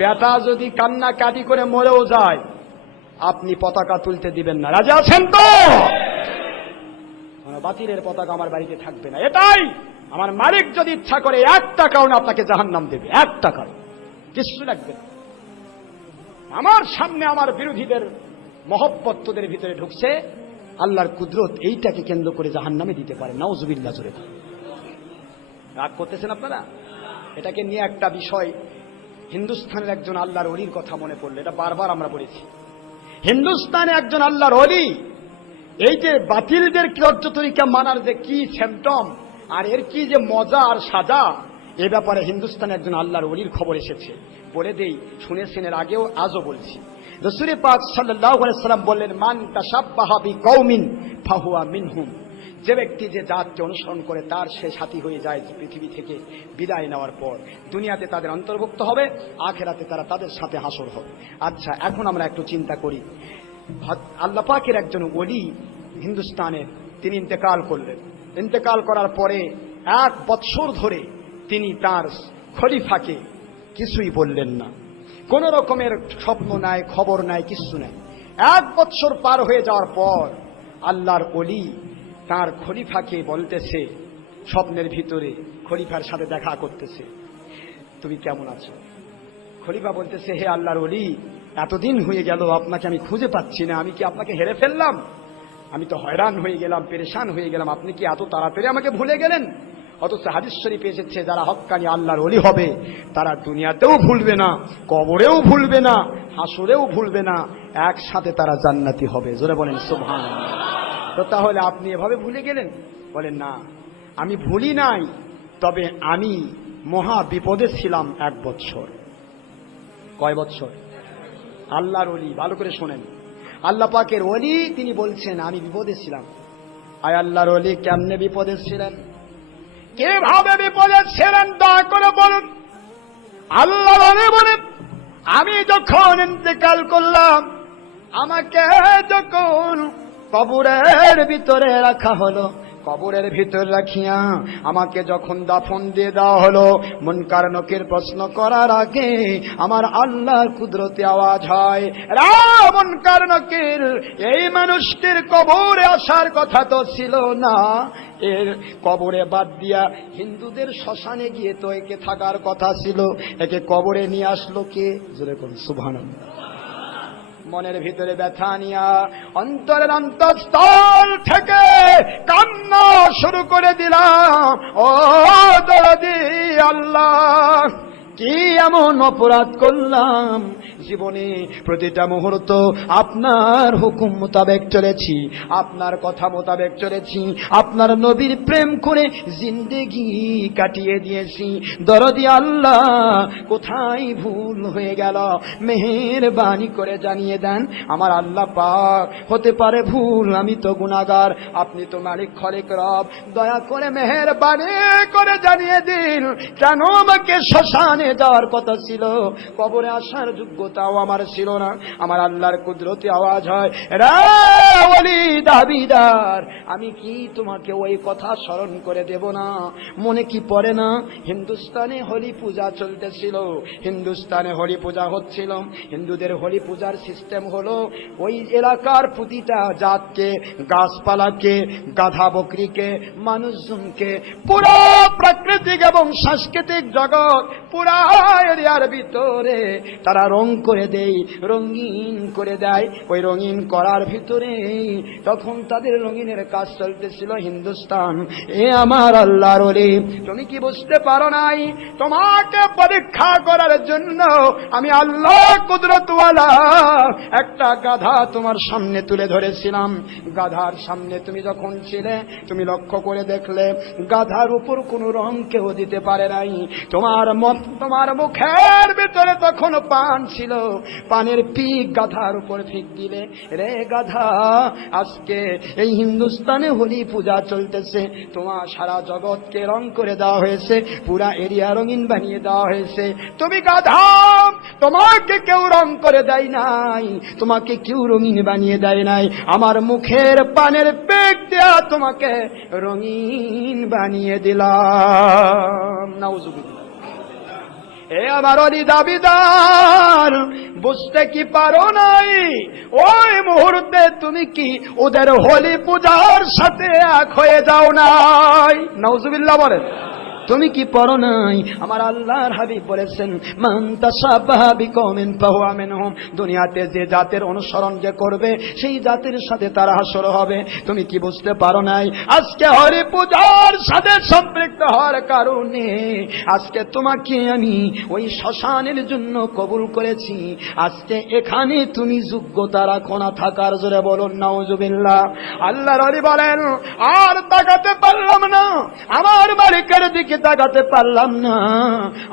বেটা যদি কান্নাকাটি করে মরেও যায়, আপনি পতাকা তুলতে দিবেন না। রাজি আছেন তো? বাতিলের পতাকা আমার বাড়িতে থাকবে না। এটাই আমার মালিক যদি ইচ্ছা করে 1 টাকাও না আপনাকে জাহান্নাম দেবে, 1 টাকা কিছু লাগবে না। আমার সামনে আমার বিরোধীদের মহব্বত তোদের ভিতরে ঢুকছে, আল্লাহর কুদরত এইটাকে কেন্দ্র করে জাহান্নামে দিতে পারে। নাউজুবিল্লাহ। জোরে রাগ করতেছেন আপনারা? এটাকে নিয়ে একটা বিষয়, হিন্দুস্তানের একজন আল্লাহর ওলির কথা মনে পড়লো, এটা বারবার আমরা বলেছি। হিন্দুস্তানে একজন আল্লাহর ওলি, এই যে বাতিলদের কর্য তরিকা মানার যে কি সিম্পটম আর এর কি যে মজা আর সাজা, এ ব্যাপারে হিন্দুস্তানে একজন আল্লাহর ওলির খবর এসেছে। বলে দেই, শুনেছেন এর আগেও, আজও বলছি। রাসূল পাক সাল্লাল্লাহু আলাইহি ওয়াসাল্লাম বললেন, মান তাশাব্বাহা বিকওমিন ফাহুয়া মিনহুম। যে ব্যক্তি যে জাতকে অনুসরণ করে তার সে সাথী হয়ে যায় পৃথিবী থেকে বিদায় নেওয়ার পর। দুনিয়াতে তাদের অন্তর্ভুক্ত হবে, আখিরাতে তারা তাদের সাথে হাসর হবে। আচ্ছা, এখন আমরা একটু চিন্তা করি, আল্লাহ পাকের একজন ওলি হিন্দুস্তানে তিনি ইন্তেকাল করলেন। ইন্তেকাল করার পরে 1 বৎসর ধরে তিনি তার খলিফাকে কিছুই বললেন না। কোন রকমের স্বপ্ন নাই, খবর নাই, কিছু নাই। 1 বৎসর পার হয়ে যাওয়ার পর আল্লাহর ওলি তার খলিফাকে বলতেছে, স্বপ্নের ভিতরে খলিফার সাথে দেখা করতেছে, তুমি কেমন আছো? খলিফা বলতেছে, হে আল্লাহর ওলি, এতদিন হয়ে গেল আপনাকে আমি খুঁজে পাচ্ছি না, আমি কি আপনাকে হেরে ফেললাম? আমি তো হয়রান হয়ে গেলাম, পেরেশান হয়ে গেলাম, আপনি কি এত তাড়াতাড়ি আমাকে ভুলে গেলেন? অথচ হাদিস শরীফে এসেছে, যারা হক্কানি আল্লাহর ওলি হবে তারা দুনিয়াতেও ভুলবে না, কবরেও ভুলবে না, হাসরেও ভুলবে না, একসাথে তারা জান্নাতি হবে। জোরে বলেন সুবহানাল্লাহ। তো তাহলে আপনি এভাবে ভুলে গেলেন? বলেন না, আমি ভুলি নাই, তবে আমি মহা বিপদে ছিলাম 1 বৎসর। কয় বৎসর? আল্লাহর ওলি, ভালো করে শোনেন, আল্লাহ পাকের ওলি তিনি বলছেন আমি বিপদে ছিলাম। আয় আল্লাহর ওলি কেমনে বিপদে ছিলেন, কিভাবে বিপদে ছিলেন দয়া করে বলুন। আল্লাহর ওলি বলেন, আমি যখন ইন্তেকাল করলাম, আমাকে যখন কবরের ভিতরে রাখা হলো, কবরের ভিতর রাখিয়া আমাকে যখন দাফন দিয়ে দেওয়া হলো, মুনকার নকির প্রশ্ন করার আগে আমার আল্লাহর কুদরতে আওয়াজ হয়, রা মুনকার নকির, এই মানুষটির কবরে আসার কথা তো ছিল না, এর কবরে বাদ দিয়া হিন্দুদের শ্মশানে গিয়ে তো একে থাকার কথা ছিল, একে কবরে নিয়ে আসলো কে? জোরে করুন সুবহানাল্লাহ। মনের ভিতরে ব্যথা নিয়া অন্তরের অন্তঃস্থল থেকে কান্না শুরু করে দিলাম, ও দরদি আল্লাহ, কি এমন অপরাধ করলাম, জীবনে প্রতিটা মুহূর্ত আপনার হুকুম মোতাবেক চলেছি, আপনার কথা মোতাবেক চলেছি, আপনার নবীর প্রেম করে জিন্দেগি কাটিয়ে দিয়েছি। দরদি আল্লাহ, কোথায় ভুল হয়ে গেল মেহেরবানি করে জানিয়ে দেন। আমার আল্লাহ পাক, হতে পারে ভুল, আমি তো গুনাহগার, আপনি তো মালিক খালিক রব, দয়া করে মেহেরবানি করে জানিয়ে দিন, কেন আমাকে শ্মশানে যাওয়ার কথা ছিল, কবরে আসার যোগ্যতাও আমার ছিল না। আমার আল্লাহর কুদরতে আওয়াজ হয়, রে ওলি দাবিদার, আমি কি তোমাকে ওই কথা স্মরণ করে দেব না? মনে কি পড়ে না, হিন্দুস্তানে হোলি পূজা চলতেছিল, হিন্দুস্তানে হোলি পূজা হচ্ছিল। হিন্দুদের হোলি পূজার সিস্টেম হলো, ওই এলাকার প্রতিটা জাতকে, গাছপালাকে, গাধা বকরিকে, মানুষজনকে, পুরো প্রাকৃতিক এবং সাংস্কৃতিক জগৎ পুরা এরিয়ার ভিতরে তারা রং করে দেয়, রঙিন করে দেয়। ওই রঙিন করার ভিতরে তখন তাদের রঙিনের কাজ চলতেছিল হিন্দুস্তান। এ আমার আল্লাহর ওলি, তুমি কি বুঝতে পারো নাই? তোমাকে পরীক্ষা করার জন্য আমি আল্লাহ কুদরতওয়ালা একটা গাধা তোমার সামনে তুলে ধরেছিলাম। গাধার সামনে তুমি যখন ছিলে, তুমি লক্ষ্য করে দেখলে গাধার উপর কোনো রং কেউ দিতে পারে নাই। তোমার মুখের ভিতরে তখন পান ছিল, পানের পিক গাধার উপর ফিক দিলে, রে গাধা, আজকে এই হিন্দুস্তানে হোলি পূজা চলতেছে, তোমার সারা জগৎকে রং করে দেওয়া হয়েছে, পুরা এরিয়া রঙিন বানিয়ে দেওয়া হয়েছে। তুমি গাধা, তোমাকে কেউ রং করে দেয় নাই, তোমাকে কেউ রঙিন বানিয়ে দেয় নাই, আমার মুখের পানের পিক দেয়া তোমাকে রঙিন বানিয়ে দিলাম। নাউজুবিল্লাহ। এ আমার অলি দাবিদার, বুঝতে কি পারো নাই? ওই মুহূর্তে তুমি কি ওদের হোলি পূজার সাথে এক হয়ে যাও নাই? নাউজুবিল্লাহ বলেন। তুমি কি পড়ো নাই? আমার আল্লাহর হাবিব বলেছেন, মান তাশাবাহা বিকওমিন ফাহুয়া মিনহুম। দুনিয়াতে যে জাতের অনুসরণ যে করবে সেই জাতির সাথে তার হাসর হবে। তুমি কি বুঝতে পারো নাই? আজকে হরি পূজার সাথে সম্পৃক্ত হওয়ার কারণে আজকে তোমাকে আমি ওই শ্মশানের জন্য কবুল করেছি। আজকে এখানে তুমি যোগ্যতা রাখো না থাকার। জোরে বলুন নাউজুবিল্লাহ। আল্লাহর ওলি বলেন, আর তাকাতে পারলাম না, আমার মালিকের দিকে তাকাতে পারলাম না।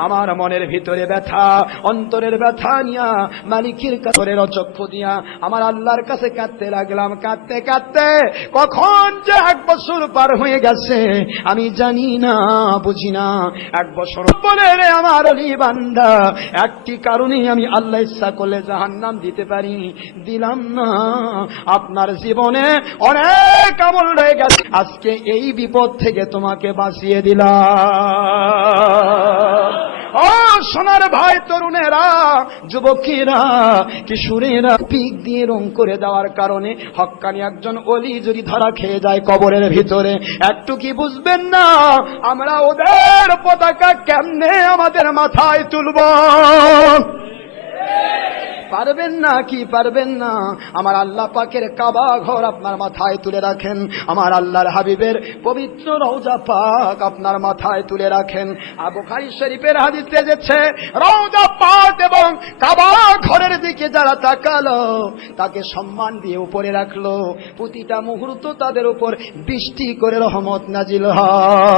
আমার মনের ভিতরে ব্যথা, অন্তরের ব্যথা নিয়া মালিকের কাছে চক্ষু দিয়া আমার আল্লাহর কাছে কাঁদতে লাগলাম। কাঁদতে কাঁদতে কখন যে 1 বছর পার হয়ে গেছে আমি জানি না, বুঝি না। 1 বছর পরে রে আমার ওলি বান্দা, একটি কারণেই আমি আল্লাহ ইচ্ছা করলে জাহান্নাম দিতে পারি, দিলাম না। আপনার জীবনে অনেক আমল রয়ে গেছে, আজকে এই বিপদ থেকে তোমাকে বাঁচিয়ে দিলাম। ও সোনার ভাই, তরুণেরা, যুবকেরা, কিশোরেরা, পিক দিয়ে রং করে দেওয়ার কারণে হক্কানি একজন ওলি যদি ধরা খেয়ে যায় কবরের ভিতরে, একটু কি বুঝবেন না আমরা ওদের পতাকা কেমনে আমাদের মাথায় তুলব? পারবেন না কি পারবেন না? আমার আল্লাহ পাকের কাবা ঘর আপনার মাথায় তুলে রাখেন, আমার আল্লাহর হাবিবের পবিত্র রওজা পাক আপনার মাথায় তুলে রাখেন। বুখারী শরীফের হাদিসে এসেছে, রওজা পাক এবং কাবা ঘরের দিকে যারা তাকালো তাকে সম্মান দিয়ে উপরে রাখলো, প্রতিটা মুহূর্ত তাদের উপর বৃষ্টি করে রহমত নাজিল হয়।